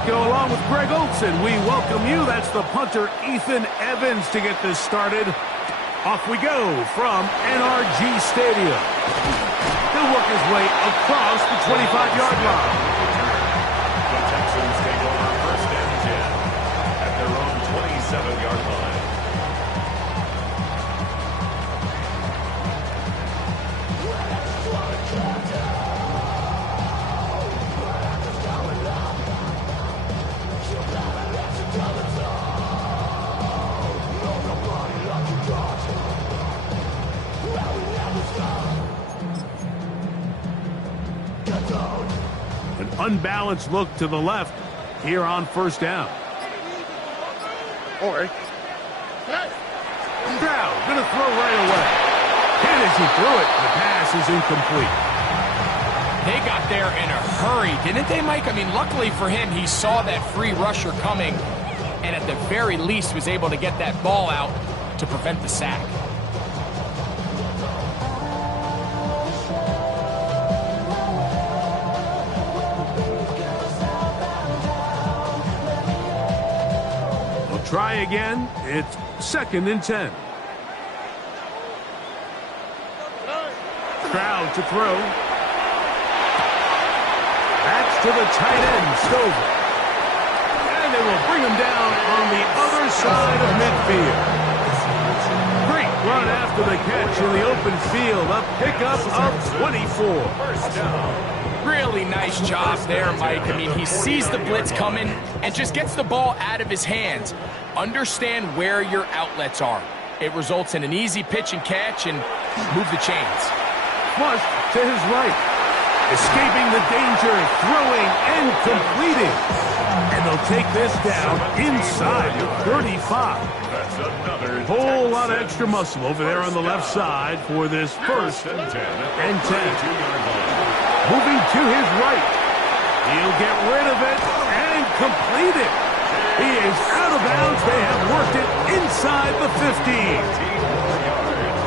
Tirico along with Greg Olson. We welcome you. That's the punter, Ethan Evans, to get this started. Off we go from NRG Stadium. He'll work his way across the 25-yard line. The Texans take over first and 10 at their own 27-yard line. An unbalanced look to the left here on first down. Stroud going to throw right away. And as he threw it, the pass is incomplete. They got there in a hurry, didn't they, Mike? I mean, luckily for him, he saw that free rusher coming and at the very least was able to get that ball out to prevent the sack. Try again. It's 2nd and 10. Stroud to throw. That's to the tight end, Stover. And they will bring him down on the other side of midfield. Great run after the catch in the open field. A pickup of 24. First down. Really nice job there, Mike. I mean, he sees the blitz coming and just gets the ball out of his hands. Understand where your outlets are. It results in an easy pitch and catch and move the chains. Flushed to his right. Escaping the danger, throwing and completing. And they'll take this down inside the 35. That's another Whole lot of extra muscle over there on the left side for this first and 10. Moving to his right. He'll get rid of it and complete it. He is out of bounds. They have worked it inside the 15.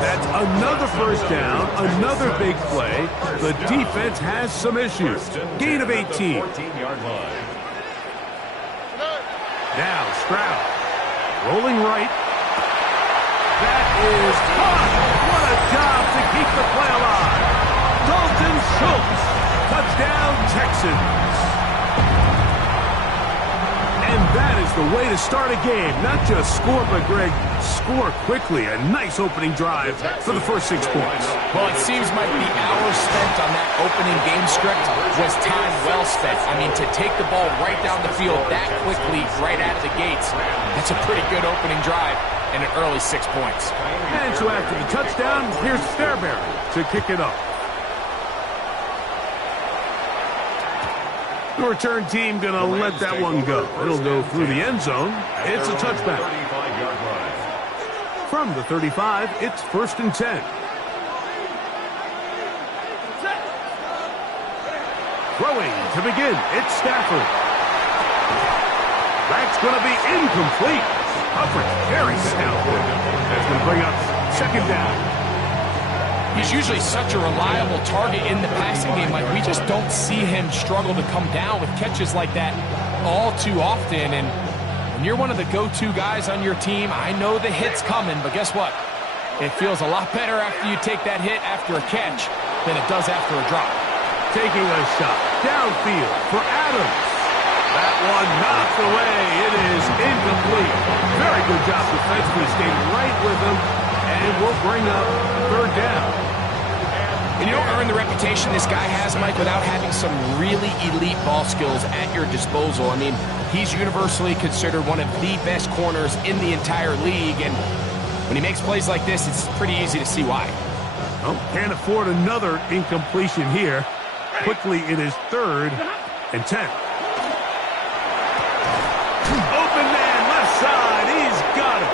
That's another first down, another big play. The defense has some issues. Gain of 18. Now Stroud rolling right. That is caught. What a job to keep the play alive. Dalton Schultz. Touchdown, Texans. And that is the way to start a game. Not just score, but, Greg, score quickly. A nice opening drive for the first 6 points. Well, it seems like the hours spent on that opening game script was time well spent. I mean, to take the ball right down the field that quickly, right out of the gates, that's a pretty good opening drive and an early 6 points. And so after the touchdown, here's Fairbairn to kick it off. The return team going to let that one go. It'll go through the end zone. It's a touchback. From the 35, it's 1st and 10. Throwing to begin, it's Stafford. That's going to be incomplete. Coverage very stout. That's going to bring up 2nd down. He's usually such a reliable target in the passing game. Like, we just don't see him struggle to come down with catches like that all too often. And when you're one of the go-to guys on your team, I know the hit's coming, but guess what? It feels a lot better after you take that hit after a catch than it does after a drop. Taking a shot downfield for Adams. That one knocked away. It is incomplete. Very good job defensively. Stayed right with him, and we'll bring up 3rd down. And you don't earn the reputation this guy has, Mike, without having some really elite ball skills at your disposal. I mean, he's universally considered one of the best corners in the entire league, and when he makes plays like this, it's pretty easy to see why. Well, can't afford another incompletion here. Quickly, it is 3rd and 10. Open man, left side. He's got it.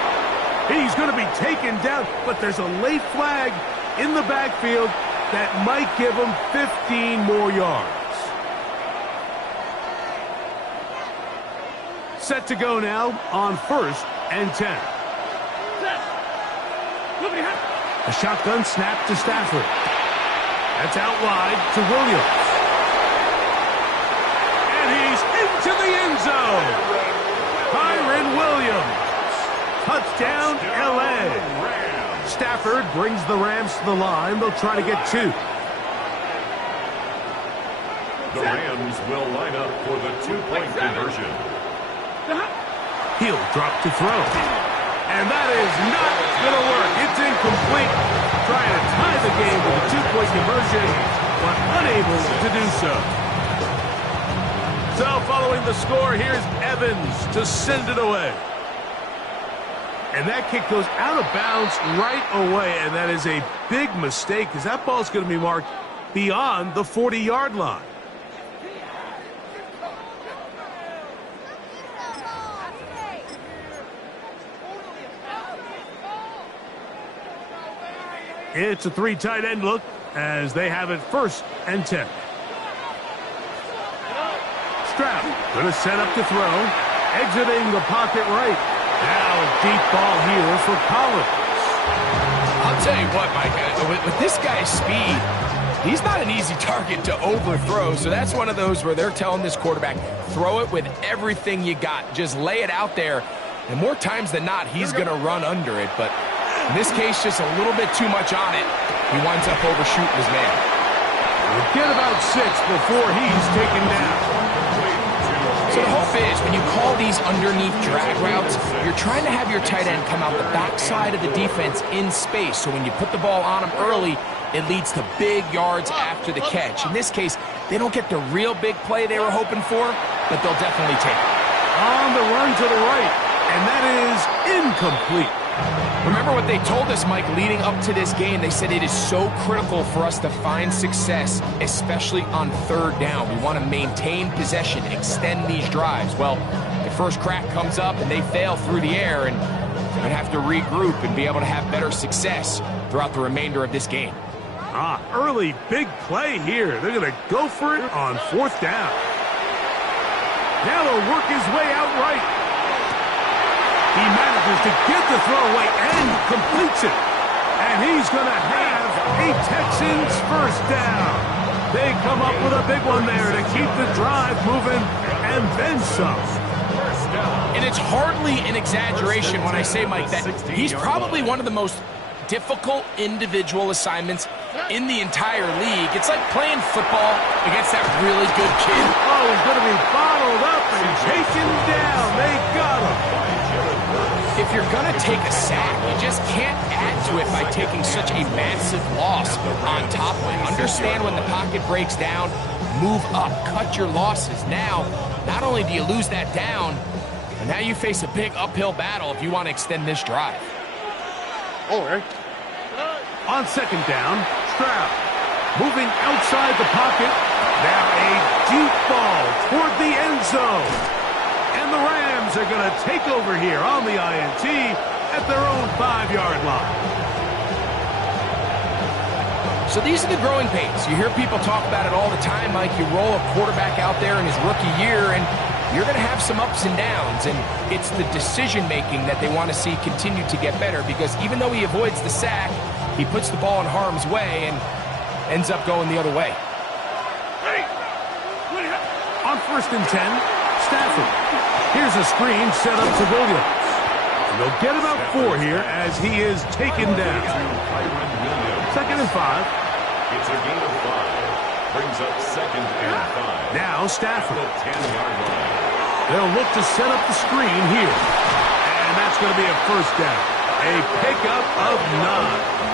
He's going to be taken down, but there's a late flag in the backfield that might give him 15 more yards. Set to go now on 1st and 10. A shotgun snap to Stafford. That's out wide to Williams. And he's into the end zone. Kyren Williams. Touchdown, L.A. Stafford brings the Rams to the line. They'll try to get 2. The Rams will line up for the 2-point conversion. He'll drop to throw. And that is not going to work. It's incomplete. Trying to tie the game with a 2-point conversion, but unable to do so. So following the score, here's Evans to send it away. And that kick goes out of bounds right away, and that is a big mistake because that ball's going to be marked beyond the 40-yard line. It's a 3 tight end look as they have it 1st and 10. Stroud going to set up to throw. Exiting the pocket right. Now a deep ball here for Collins. I'll tell you what, Mike, with this guy's speed, he's not an easy target to overthrow. So that's one of those where they're telling this quarterback, throw it with everything you got. Just lay it out there. And more times than not, he's going to run under it. But in this case, just a little bit too much on it. He winds up overshooting his man. We'll get about 6 before he's taken down. So the hope is, when you call these underneath drag routes, you're trying to have your tight end come out the backside of the defense in space. So when you put the ball on him early, it leads to big yards after the catch. In this case, they don't get the real big play they were hoping for, but they'll definitely take it. On the run to the right, and that is incomplete. Remember what they told us, Mike, leading up to this game. They said it is so critical for us to find success, especially on 3rd down. We want to maintain possession, extend these drives. Well, the first crack comes up and they fail through the air, and they're going to have to regroup and be able to have better success throughout the remainder of this game. Early big play here. They're going to go for it on 4th down. Now he'll work his way out right. He manages to get the throw away and completes it. And he's going to have a Texans 1st down. They come up with a big one there to keep the drive moving and then some. And it's hardly an exaggeration when I say, Mike, that he's probably one of the most difficult individual assignments in the entire league. It's like playing football against that really good kid. Oh, he's going to be bottled up and taken down. They got him. If you're going to take a sack, you just can't add to it by taking such a massive loss on top of it. Understand when the pocket breaks down, move up, cut your losses. Now, not only do you lose that down, but now you face a big uphill battle if you want to extend this drive. On 2nd down, Stroud moving outside the pocket. Now a deep ball toward the end zone. And the Rams are going to take over here on the INT at their own 5-yard line. So these are the growing pains. You hear people talk about it all the time, Mike. You roll a quarterback out there in his rookie year, and you're going to have some ups and downs. And it's the decision-making that they want to see continue to get better, because even though he avoids the sack, he puts the ball in harm's way and ends up going the other way. On 1st and 10, Stafford. Here's a screen set up to Williams. And they'll get about 4 here as he is taken down. 2nd and 5. It's a gain of 5. Brings up 2nd and 5. Now Stafford. The 10-yard line. They'll look to set up the screen here. And that's going to be a 1st down. A pickup of 9.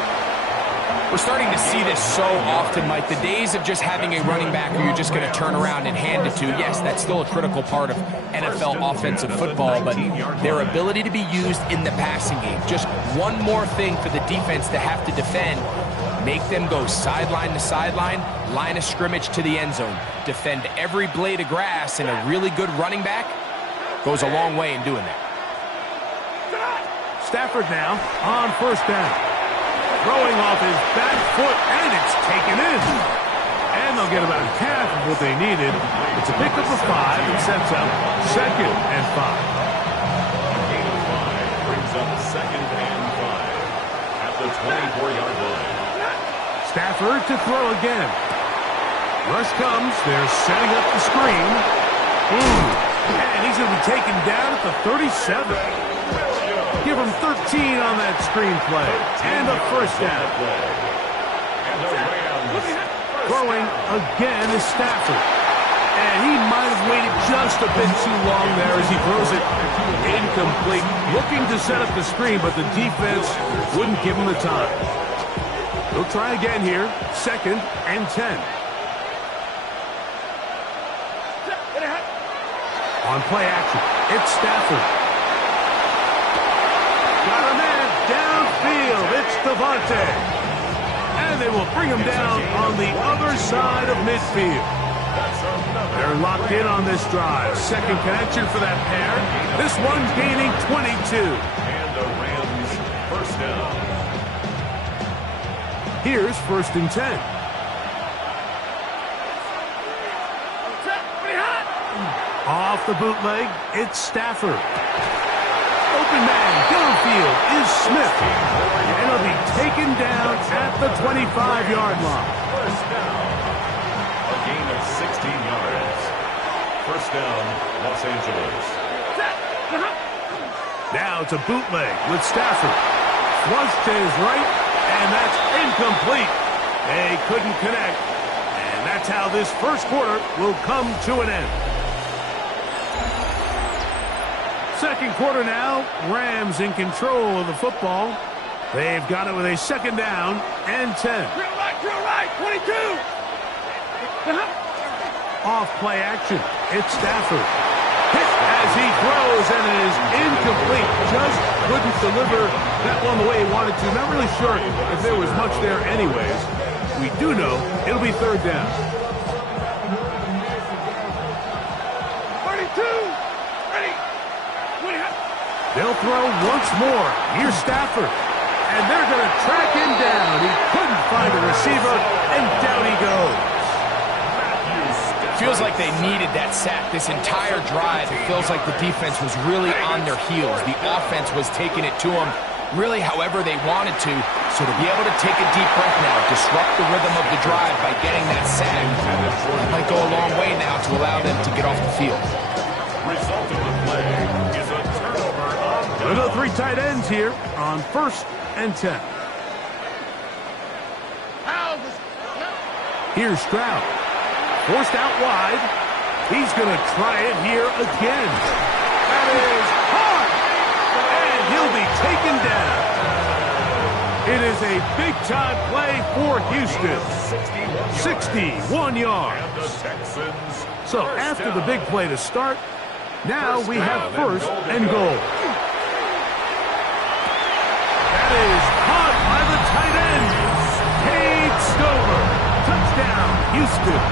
We're starting to see this so often, Mike. The days of just having a running back who you're just going to turn around and hand it to, yes, that's still a critical part of NFL offensive football, but their ability to be used in the passing game. Just one more thing for the defense to have to defend. Make them go sideline to sideline, line of scrimmage to the end zone. Defend every blade of grass, and a really good running back goes a long way in doing that. Stafford now on 1st down. Throwing off his back foot, and it's taken in. And they'll get about half of what they needed. It's a pickup of 5 and sets up 2nd and 5. Gain of 5 brings up 2nd and 5 at the 24-yard line. Stafford to throw again. Rush comes. They're setting up the screen. And he's going to be taken down at the 37. Give him 13 on that screenplay. And a first down. Throwing again is Stafford. And he might have waited just a bit too long there as he throws it incomplete. Looking to set up the screen, but the defense wouldn't give him the time. He'll try again here. 2nd and 10. On play action, it's Stafford. Got a man downfield. It's Devontae. And they will bring him down on the other side of midfield. They're locked in on this drive. Second connection for that pair. This one's gaining 22. And the Rams first down. Here's 1st and 10. Off the bootleg, it's Stafford. Open man, downfield is Smith. And he'll be taken down at the 25-yard line. First down. A gain of 16 yards. First down, Los Angeles. Now it's a bootleg with Stafford. Flush to his right, and that's incomplete. They couldn't connect. And that's how this first quarter will come to an end. Second quarter now, Rams in control of the football. They've got it with a 2nd down and 10. Drill right, 22. Off play action, it's Stafford. Hit as he throws, and it is incomplete. Just couldn't deliver that one the way he wanted to. Not really sure if there was much there anyways. We do know it'll be 3rd down. 32. Ready. They'll throw once more. Here's Stafford. And they're going to track him down. He couldn't find a receiver, and down he goes. Feels like they needed that sack this entire drive. It feels like the defense was really on their heels. The offense was taking it to them really however they wanted to. So to be able to take a deep breath now, disrupt the rhythm of the drive by getting that sack, that might go a long way now to allow them to get off the field. Result of the play is a turnover on We'll go 3 tight ends here on 1st and 10. Here's Stroud. Forced out wide. He's going to try it here again. That is hard. And he'll be taken down. It is a big-time play for Houston. 61 yards. So after the big play to start, now we have 1st and goal. That is caught by the tight end. Cade Stover. Touchdown, Houston.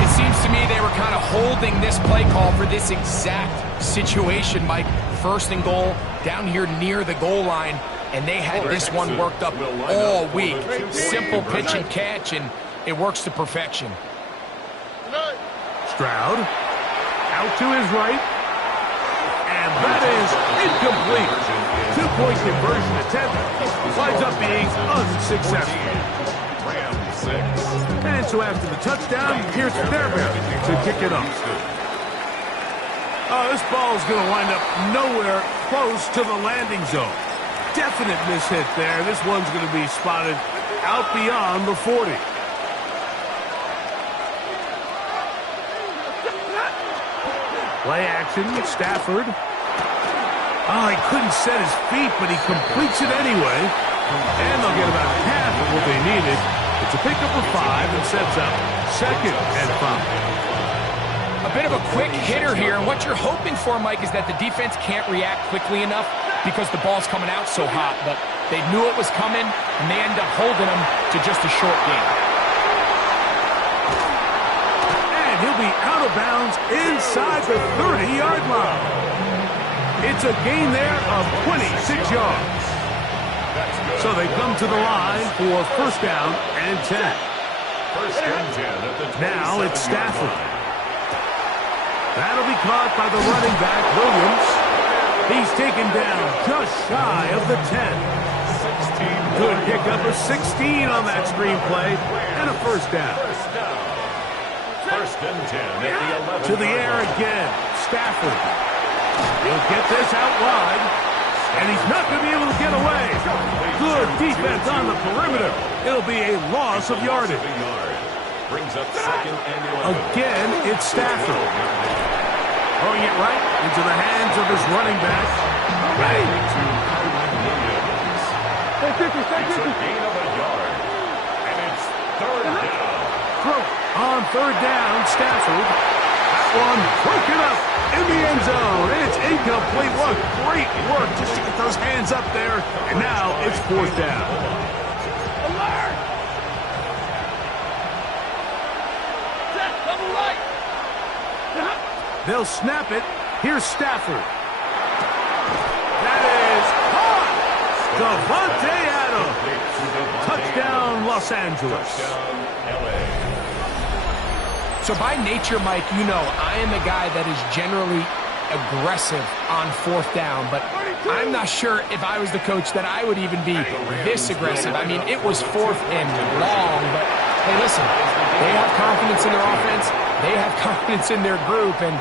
It seems to me they were kind of holding this play call for this exact situation, Mike. 1st and goal, down here near the goal line, and they had this one worked up all week. Simple pitch and catch, and it works to perfection. Stroud, out to his right, and that is incomplete. 2-point conversion attempt winds up being unsuccessful. And so after the touchdown, here's Fairbairn to kick it off. Oh, this ball is going to wind up nowhere close to the landing zone. Definite mishit there. This one's going to be spotted out beyond the 40. Play action, Stafford. Oh, he couldn't set his feet, but he completes it anyway. And they'll get about half of what they needed. It's a pickup of 5 and sets up 2nd and 5. A bit of a quick hitter here, and what you're hoping for, Mike, is that the defense can't react quickly enough because the ball's coming out so hot, but they knew it was coming, and they end up holding them to just a short game. And he'll be out of bounds inside the 30-yard line. It's a gain there of 26 yards. So they come to the line for 1st down and 10. Now it's Stafford. That'll be caught by the running back, Williams. He's taken down just shy of the 10. Good pickup of 16 on that screenplay and a 1st down. First and 10 at the 11. To the air again. Stafford. He'll get this out wide. And he's not going to be able to get away. Good defense on the perimeter. It'll be a loss of yardage. Brings up second and 11. Again, it's Stafford. Throwing it right into the hands of his running back. Ready. To Williams. It's a gain of a yard. And it's third down. Throw on third down, Stafford. That one broken up in the end zone. It's incomplete. What great work just to get those hands up there. And now it's fourth down. Alert! Set, double right. They'll snap it. Here's Stafford. That is caught. Davante Adams. Touchdown, Los Angeles. Touchdown, LA. So by nature, Mike, you know I am the guy that is generally aggressive on fourth down, but I'm not sure if I was the coach that I would even be this aggressive. I mean, it was fourth and long, but hey, listen, they have confidence in their offense, they have confidence in their group, and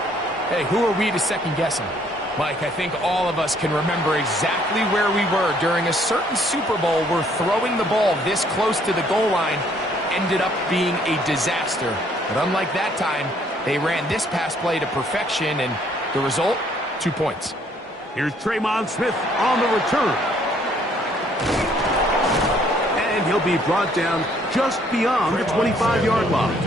hey, who are we to second guess them? Mike, I think all of us can remember exactly where we were during a certain Super Bowl where throwing the ball this close to the goal line ended up being a disaster. But unlike that time, they ran this pass play to perfection, and the result, 2 points. Here's Traymon Smith on the return. And he'll be brought down just beyond the 25-yard line.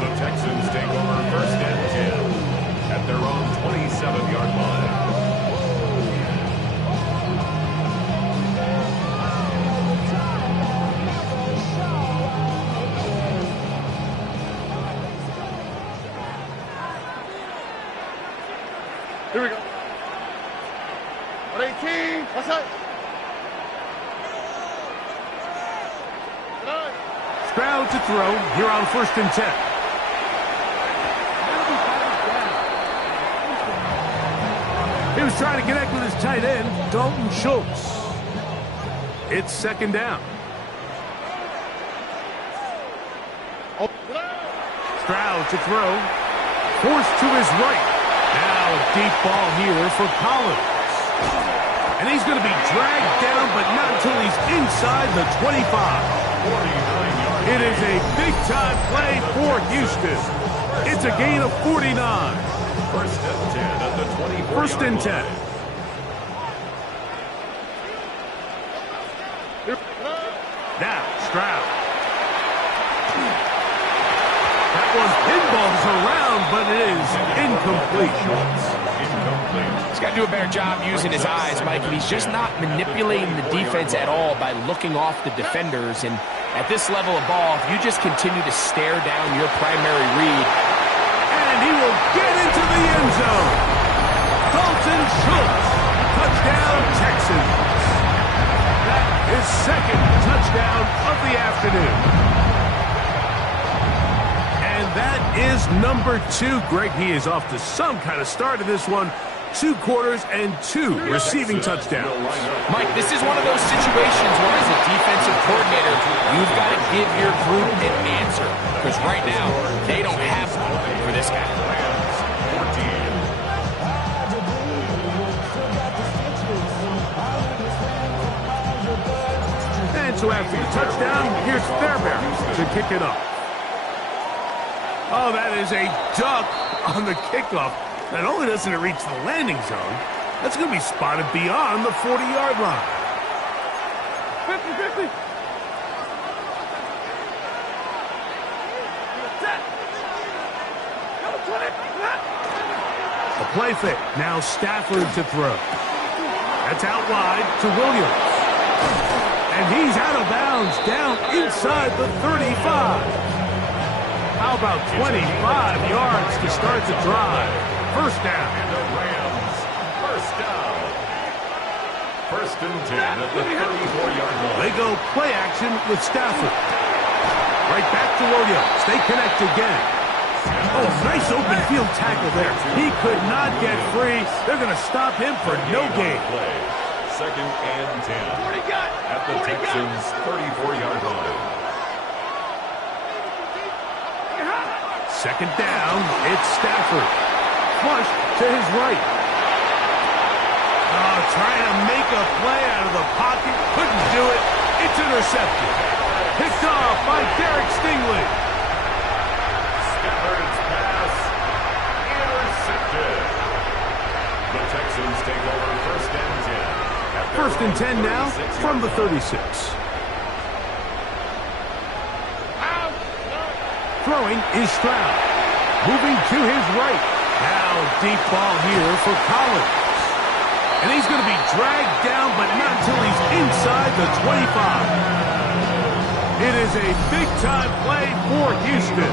The Texans take over first and 10 at their own 27-yard line. Here we go. 118. What's up? Stroud to throw here on first and 10. He was trying to connect with his tight end, Dalton Schultz. It's second down. Stroud to throw. Forced to his right. Now a deep ball here for Collins. And he's going to be dragged down, but not until he's inside the 25. It is a big-time play for Houston. It's a gain of 49. First and 10 at the 24. First and 10. Now, Stroud. That one pinballs around, but it is incomplete. He's got to do a better job using his eyes, Mike, and he's just not manipulating the defense at all by looking off the defenders. And at this level of ball, if you just continue to stare down your primary read. And he will get into the end zone. Dalton Schultz. Touchdown, Texans. That is second touchdown of the afternoon. And that is number 2. Greg, he is off to some kind of start in this one. 2 quarters and 2 receiving touchdowns. Mike, this is one of those situations where as a defensive coordinator, you've got to give your group an answer. Because right now, they don't have one for this guy. And so after the touchdown, here's Fairbairn to kick it off. Oh, that is a duck on the kickoff. Not only doesn't it reach the landing zone, that's going to be spotted beyond the 40-yard line. 50-50. A play fake. Now Stafford to throw. That's out wide to Williams. And he's out of bounds down inside the 35. How about 25 yards to start the drive? First down. And the Rams, first down. First and 10 at the 34-yard line. They go play action with Stafford. Right back to Williams. They connect again. Oh, nice open field tackle there. He could not get free. They're going to stop him for no gain. Second and 10 at the Texans' 34-yard line. Second down, it's Stafford. Flush to his right. Oh, trying to make a play out of the pocket. Couldn't do it. It's intercepted. Picked off by Derek Stingley. Stafford's pass intercepted. The Texans take over first and 10. First and 10 now from the 36. Throwing is Stroud. Moving to his right. Now deep ball here for Collins. And he's going to be dragged down, but not until he's inside the 25. It is a big-time play for Houston.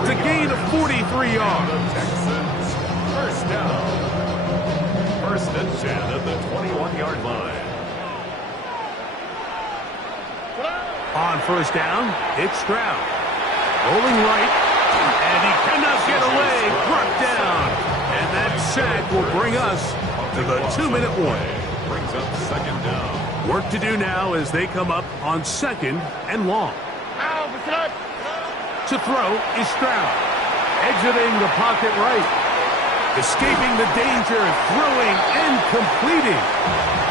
It's a gain of 43 yards. Texans first down. First and 10 at the 21-yard line. On first down, it's Stroud. Rolling right, and he cannot get away. Brought down. And that sack will bring us to the 2-minute warning. Brings up second down. Work to do now as they come up on second and long. To throw is Stroud. Exiting the pocket right. Escaping the danger, throwing and completing.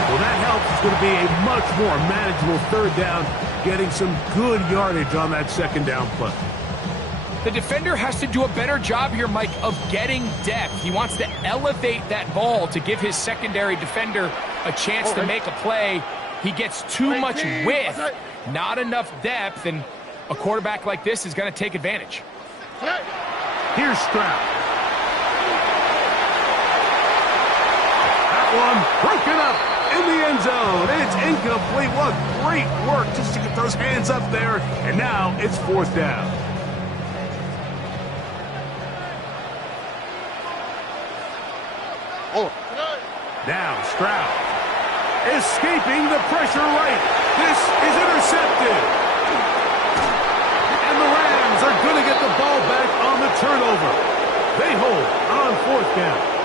Well, that helps. It's going to be a much more manageable third down, getting some good yardage on that second down play. The defender has to do a better job here, Mike, of getting depth. He wants to elevate that ball to give his secondary defender a chance to make a play. He gets too much width, not enough depth, and a quarterback like this is going to take advantage. Here's Stroud. That one broken up in the end zone. It's incomplete. What great work just to get those hands up there. And now it's fourth down. Now Stroud escaping the pressure right. This is intercepted. And the Rams are going to get the ball back on the turnover. They hold on fourth down.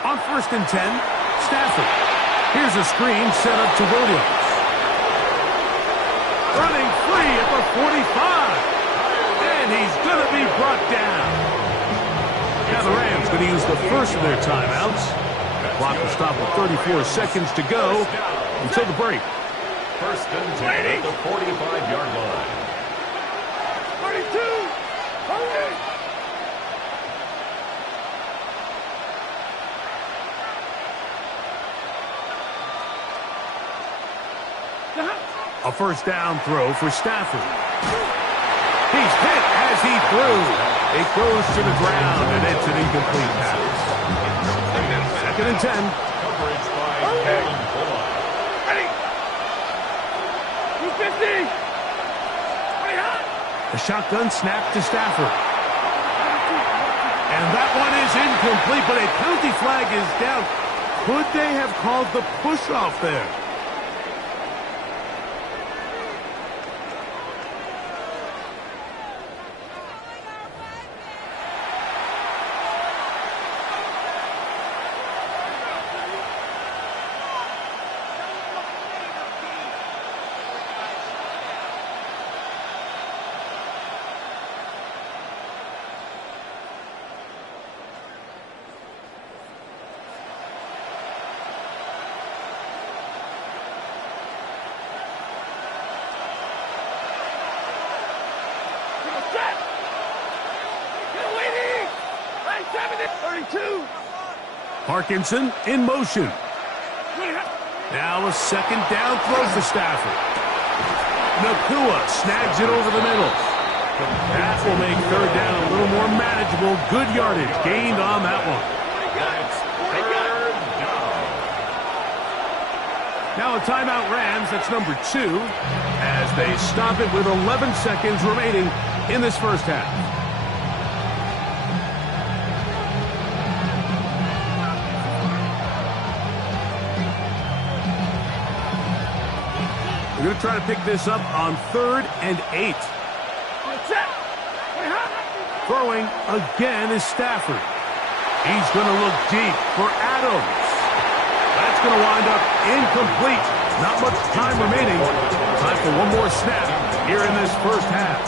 On first and 10, Stafford. Here's a screen set up to Williams. Running free at the 45. And he's going to be brought down. Now the Rams going to use the first of their timeouts. The clock will stop with 34 seconds to go until the break. First and 10 at the 45-yard line. 32! Hurry! A first down throw for Stafford. He's hit as he threw. It goes to the ground, and it's an incomplete pass. Second and 10. Coverage by Kevin Bullock. Ready! 250! The shotgun snap to Stafford. And that one is incomplete, but a penalty flag is down. Could they have called the push-off there? Parkinson in motion. Now a second down throw for Stafford. Nakua snags it over the middle. That will make third down a little more manageable. Good yardage gained on that one. Now a timeout Rams. That's number 2 as they stop it with 11 seconds remaining in this first half. We're going to try to pick this up on 3rd and 8. Throwing again is Stafford. He's going to look deep for Adams. That's going to wind up incomplete. Not much time remaining. Time for one more snap here in this first half.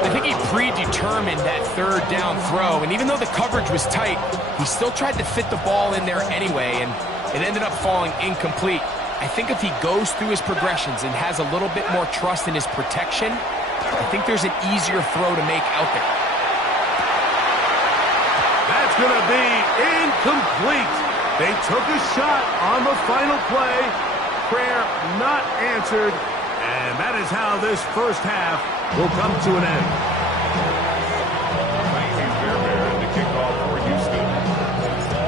I think he predetermined that 3rd down throw, and even though the coverage was tight, he still tried to fit the ball in there anyway, and it ended up falling incomplete. I think if he goes through his progressions and has a little bit more trust in his protection, I think there's an easier throw to make out there. That's going to be incomplete. They took a shot on the final play. Prayer not answered, and that is how this first half will come to an end.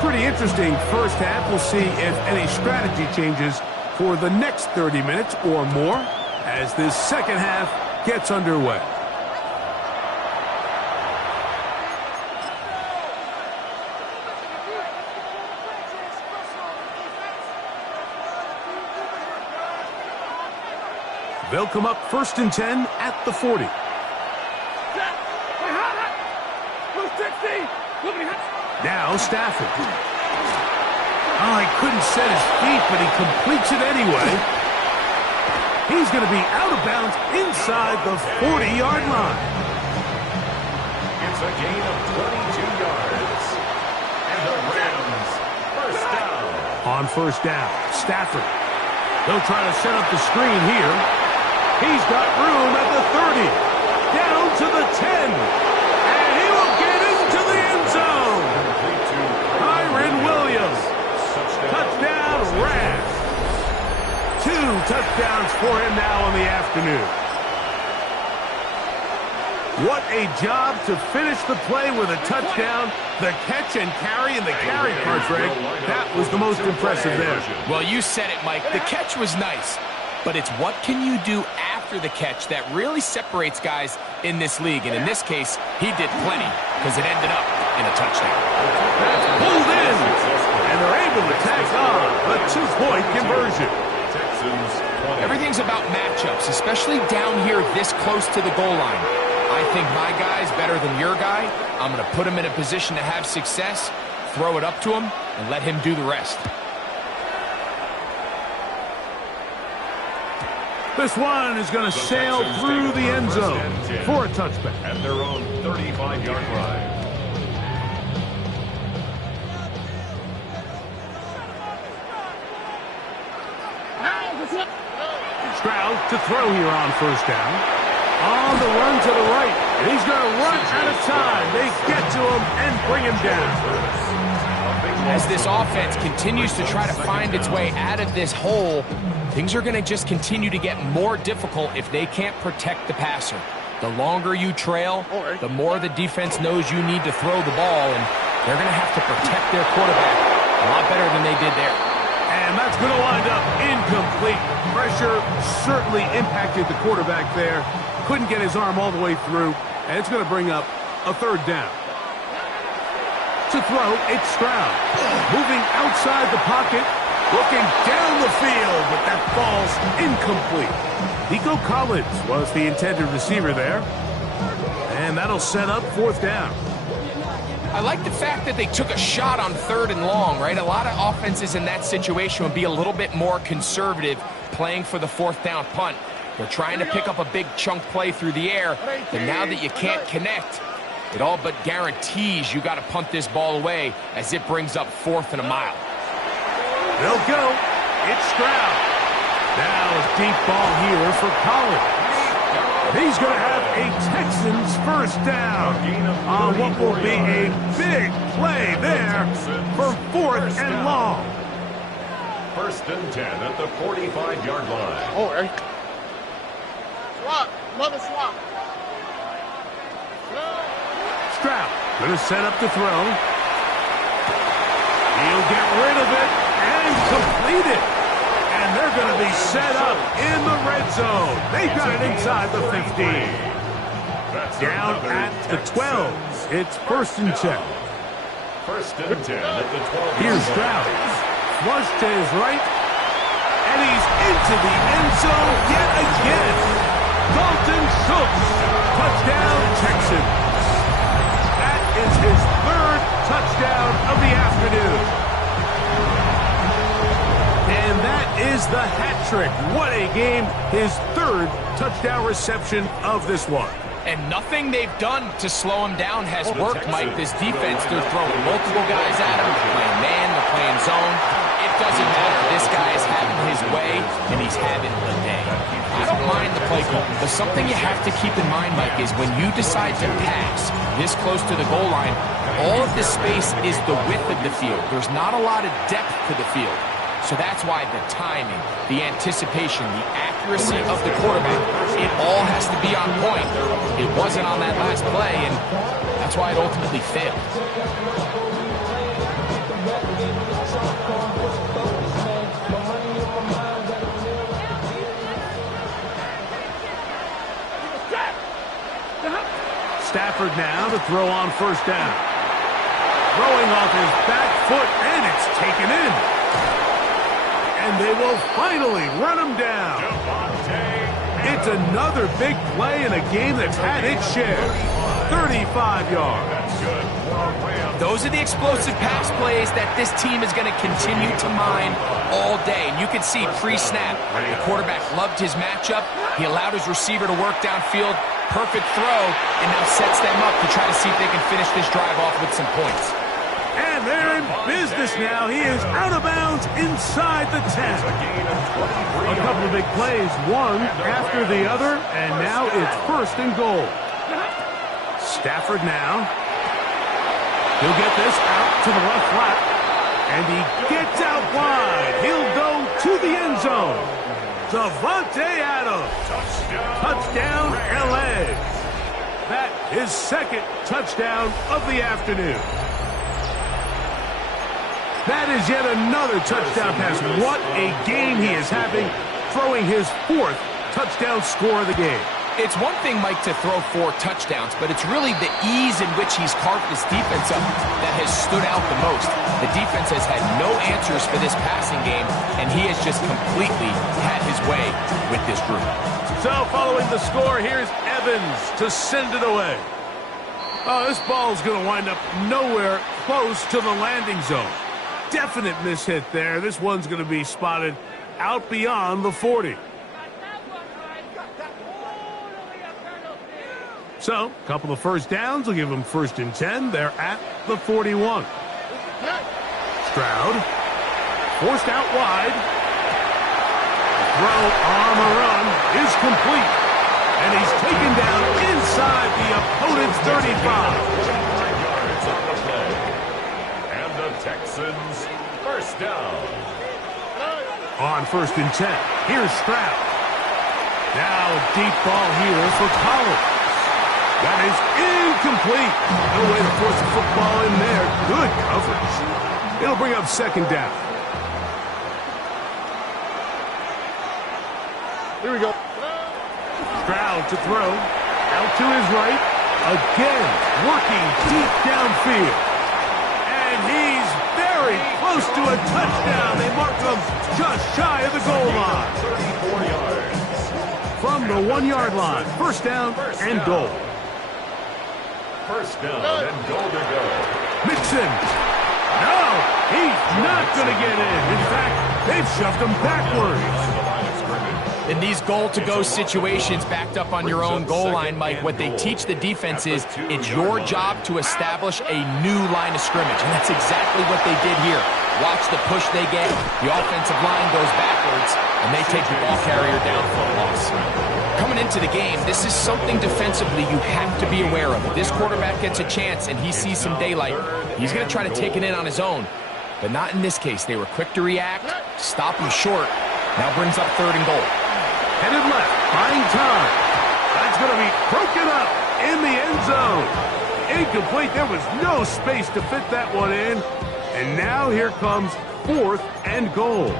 Pretty interesting first half. We'll see if any strategy changes for the next 30 minutes or more as this second half gets underway. They'll come up 1st and 10 at the 40. Now Stafford. Oh, he couldn't set his feet, but he completes it anyway. He's going to be out of bounds inside the 40-yard line. It's a gain of 22 yards. And the Rams, first down. On first down, Stafford. They'll try to set up the screen here. He's got room at the 30. Down to the 10. And he will get into the end zone. Kyren Williams. Touchdown, Rams. 2 touchdowns for him now in the afternoon. What a job to finish the play with a touchdown. The catch and carry and the carry part, Greg. That was the most impressive there. Well, you said it, Mike. The catch was nice, but it's what can you do after the catch that really separates guys in this league. And in this case, he did plenty because it ended up in a touchdown. Pulled in, and they're able to tack on a 2-point conversion. Everything's about matchups, especially down here this close to the goal line. I think my guy's better than your guy. I'm going to put him in a position to have success, throw it up to him, and let him do the rest. This one is going to sail through the end zone for a touchback. At their own 35-yard line. Stroud to throw here on first down. On the run to the right. And he's going to run out of time. They get to him and bring him down. As this offense continues to try to find its way out of this hole, things are going to just continue to get more difficult if they can't protect the passer. The longer you trail, the more the defense knows you need to throw the ball, and they're going to have to protect their quarterback a lot better than they did there. And that's going to wind up incomplete. Pressure certainly impacted the quarterback there. Couldn't get his arm all the way through, and it's going to bring up a 3rd down. To throw, it's Stroud. Moving outside the pocket, looking down the field, but that falls incomplete. Nico Collins was the intended receiver there, and that'll set up 4th down. I like the fact that they took a shot on 3rd and long, right? A lot of offenses in that situation would be a little bit more conservative playing for the 4th down punt. They're trying to pick up a big chunk play through the air, but now that you can't connect, it all but guarantees you got to punt this ball away as it brings up 4th and a mile. They'll go. It's Stroud. Now a deep ball here for Collins. He's going to have a Texans first down on what will be a big play there for 4th and long. 1st and 10 at the 45-yard line. Oh, hey. Swap. Mother swap. Stroud going to set up the throw. He'll get rid of it and complete it. And they're going to be set up in the red zone. They've got it inside the 15. Down at the 12. It's 1st and 10. 1st and 10 at the 12. Here's Stroud. Flush to his right. And he's into the end zone yet again. Dalton Schultz, touchdown Texans. That is his third touchdown of the afternoon. And that is the hat trick. What a game. His third touchdown reception of this one. And nothing they've done to slow him down has worked, Mike. This defense, they're throwing multiple guys at him. They're playing man, they're playing zone. It doesn't matter. This guy is having his way, and he's having the day. I don't mind the play call, but something you have to keep in mind, Mike, is when you decide to pass this close to the goal line, all of this space is the width of the field. There's not a lot of depth to the field. So that's why the timing, the anticipation, the accuracy of the quarterback, it all has to be on point. It wasn't on that last play, and that's why it ultimately failed. Stafford now to throw on first down. Throwing off his back foot, and it's taken in. And they will finally run him down. It's another big play in a game that's had its share. 35 yards. Those are the explosive pass plays that this team is going to continue to mine all day. And you can see pre-snap, the quarterback loved his matchup. He allowed his receiver to work downfield. Perfect throw, and now sets them up to try to see if they can finish this drive off with some points. And they're in business now. He is out of bounds inside the 10. A couple of big plays, one after the other, and now it's first and goal. Stafford now. He'll get this out to the left flat, and he gets out wide. He'll go to the end zone. Davante Adams. Touchdown, LA. That is second touchdown of the afternoon. That is yet another touchdown pass. What a game he is having, throwing his fourth touchdown score of the game. It's one thing, Mike, to throw 4 touchdowns, but it's really the ease in which he's carved his defense up that has stood out the most. The defense has had no answers for this passing game, and he has just completely had his way with this group. So following the score, here's Evans to send it away. Oh, this ball's going to wind up nowhere close to the landing zone. Definite mishit there. This one's going to be spotted out beyond the 40. So, a couple of first downs will give them first and 10. They're at the 41. Stroud forced out wide. Throw on the run is complete. And he's taken down inside the opponent's 35. Texans, first down. On first and 10, here's Stroud. Now a deep ball here for Collins. That is incomplete. No way to force the football in there. Good coverage. It'll bring up second down. Here we go. Stroud to throw. Out to his right. Again, working deep downfield. And he's very close to a touchdown. They mark him just shy of the goal line. 34 yards. From the 1-yard line, first down and goal. First down and goal to go. Mixon. No, he's not going to get in. In fact, they've shoved him backwards. In these goal-to-go situations backed up on your own goal line, Mike, what they teach the defense is it's your job to establish a new line of scrimmage, and that's exactly what they did here. Watch the push they get. The offensive line goes backwards, and they take the ball carrier down for a loss. Coming into the game, this is something defensively you have to be aware of. If this quarterback gets a chance and he sees some daylight, he's going to try to take it in on his own. But not in this case. They were quick to react, stop him short. Now brings up third and goal. Headed left, buying time. That's going to be broken up in the end zone. Incomplete. There was no space to fit that one in. And now here comes fourth and goal.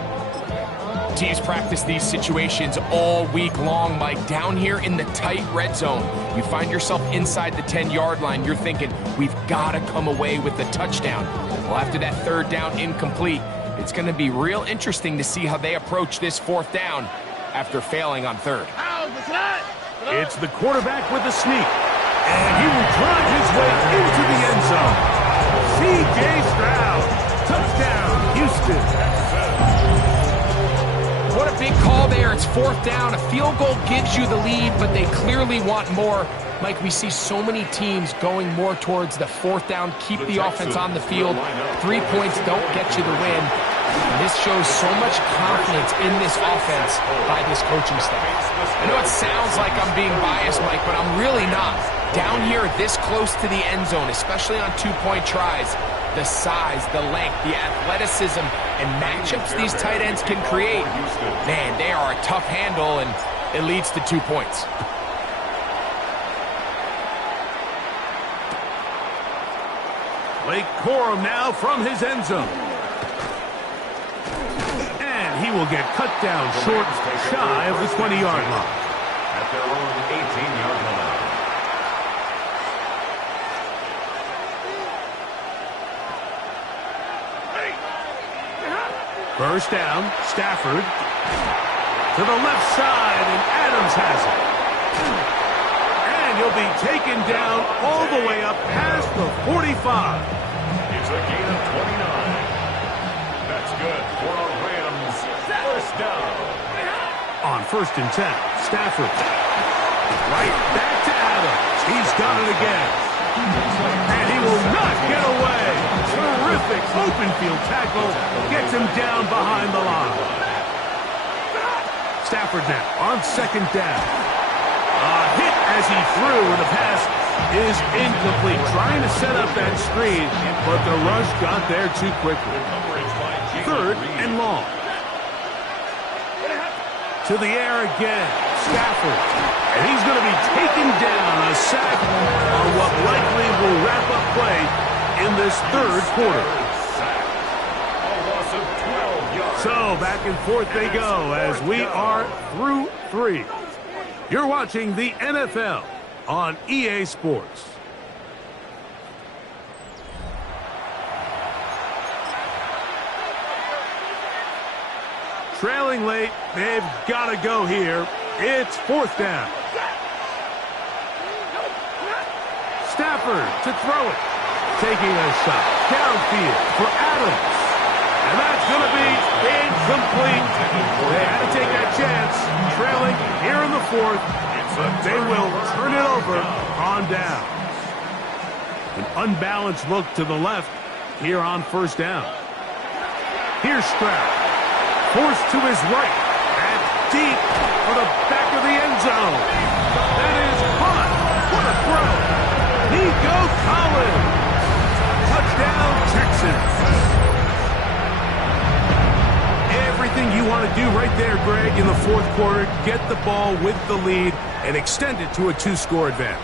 Teams practice these situations all week long, Mike. Down here in the tight red zone, you find yourself inside the 10-yard line. You're thinking, we've got to come away with the touchdown. Well, after that third down incomplete, It's going to be real interesting to see how they approach this fourth down after failing on third. It's the quarterback with the sneak, and he will drive his way into the end zone. C.J. Stroud, touchdown, Houston. What a big call there. It's fourth down. A field goal gives you the lead, but they clearly want more. Mike, we see so many teams going more towards the fourth down, keep the offense on the field. 3 points don't get you the win. And this shows so much confidence in this offense by this coaching staff. I know it sounds like I'm being biased, Mike, but I'm really not. Down here this close to the end zone, especially on 2-point tries, the size, the length, the athleticism, and matchups these tight ends can create, man, they are a tough handle, and it leads to 2 points. Blake Corum now from his end zone. And he will get cut down short, shy of the 20-yard line. At their own 18-yard line. First down, Stafford. To the left side, and Adams has it. And he'll be taken down all the way up past the 45. It's a gain of 29. That's good for a Rams first down. On 1st and 10, Stafford. Right back to Adams. He's done it again. And he will not get away. Terrific open field tackle. Gets him down behind the line. Stafford now on 2nd down. A hit as he threw, and the pass is incomplete. Trying to set up that screen, but the rush got there too quickly. 3rd and long. To the air again, Stafford. And he's going to be taken down, a sack on what likely will wrap up play in this 3rd quarter. A loss of 12 yards. So back and forth they go as we are through 3. You're watching the NFL on EA Sports. Trailing late, they've got to go here. It's 4th down. Stafford to throw it. Taking a shot downfield for Adams. And that's going to be incomplete. They had to take that chance. Trailing here in the 4th. They will turn it over on down. An unbalanced look to the left here on 1st down. Here's Stroud. Forced to his right. And deep for the back of the end zone. That is caught. What a throw. Nico Collins. Touchdown, Texans. Everything you want to do right there, Greg, in the 4th quarter. Get the ball with the lead and extend it to a 2-score advantage.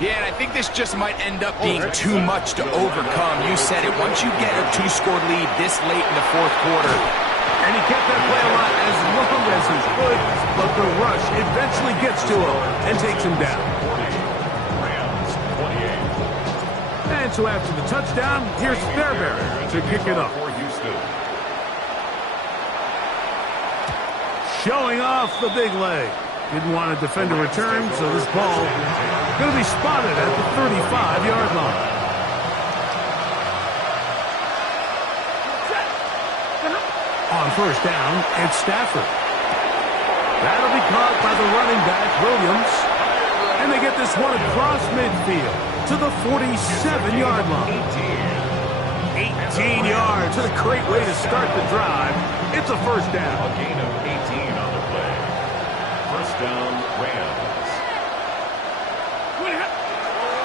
Yeah, and I think this just might end up being too much to overcome. You said it. Once you get a 2-score lead this late in the 4th quarter. And he kept that play alive as long as he could, but the rush eventually gets to him and takes him down. Rams 28. And so after the touchdown, here's Fairbairn to kick it off. For Houston. Showing off the big leg. Didn't want to defend a return, so this ball going to be spotted at the 35-yard line. On 1st down, it's Stafford. That'll be caught by the running back, Williams. And they get this one across midfield to the 47-yard line. 18 yards. A great way to start the drive. It's a 1st down. A gain of 18 on the play. 1st down, Rams.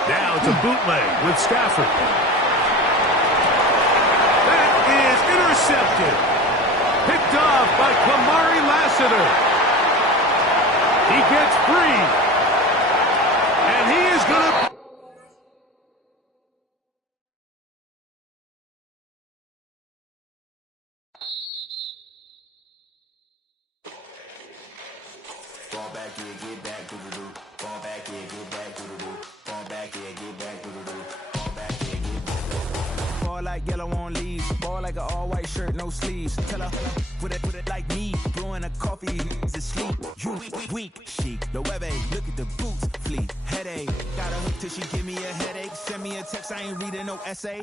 Now it's a bootleg with Stafford. That is intercepted. Picked off by Kamari Lassiter. He gets free. And he is going to... Fall back here, get back, do-do-do. Fall back here, get back, do-do-do. Fall back here, get back, do-do-do. Fall back here, get back. Ball like yellow on leaves. Ball like an all-white shirt, no sleeves. Tell her, put it like me. Blowing a coffee, he's asleep. You weak, chic. The web look at the boots, fleet. Headache. Got a hook till she give me a headache. Send me a text, I ain't reading no essay.